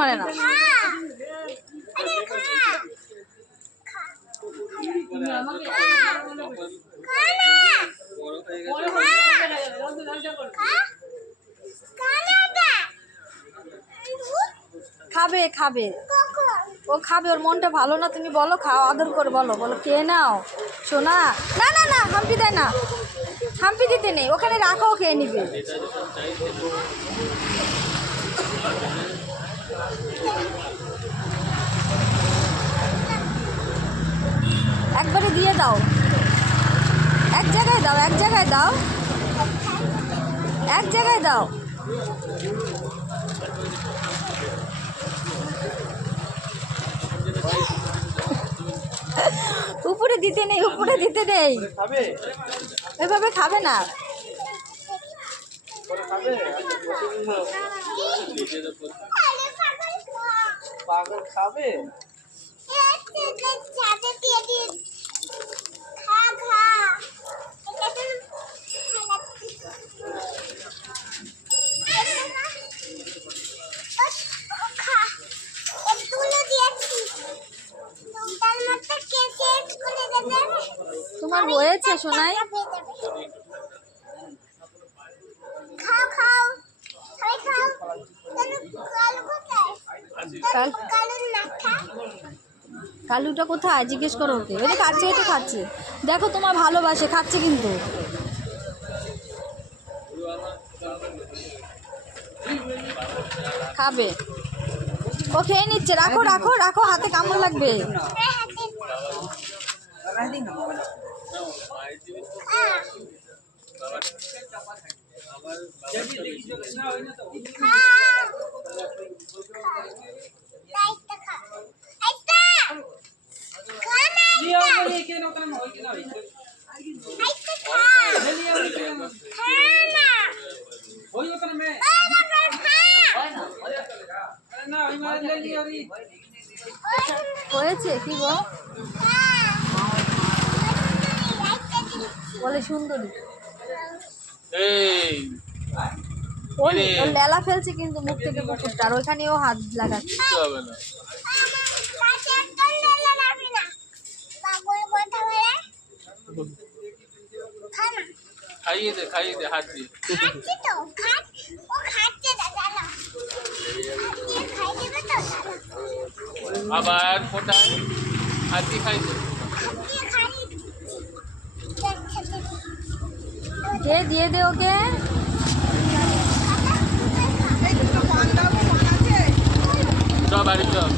মানে না। খাবে খাবে, ও খাবে, ওর মনটা ভালো না। তুমি বলো খাও, আদর করে বলো, বলো কে নাও সোনা। না না না, হাম্পি দেয় না, হাম্পি দিতে নেই, ওখানে রাখো, খেয়ে নিবে। একবারে দিয়ে দাও, এক জায়গায় দাও, এক জায়গায় দাও, এক জায়গায় দাও। উপরে দিতে নেই, উপরে দিতে নেই, এভাবে খাবে না। পাগল খাবে। তোমার হয়েছে সোনাই? কালুটা কোথায় জিজ্ঞেস করো ওকে। ওই খাচ্ছে, এটা খাচ্ছে, দেখো তোমার ভালোবাসে, খাচ্ছে কিন্তু। খাবে, ও খেয়ে নিচ্ছে, রাখো রাখো রাখো, হাতে কামড় লাগবে। হয়েছে কি গো? বলে সুন্দরী। ওর লেলা ফেলছে কিন্তু মুখ থেকে কুকুরটা, আর ওইখানেও হাত লাগাচ্ছে। খাইয়ে দে, খাইয়ে দে হাত দিয়ে। আবার ফোটায় হাত দিয়ে খাই দে। কে দিয়ে দে ওকে। বাড়ি চল।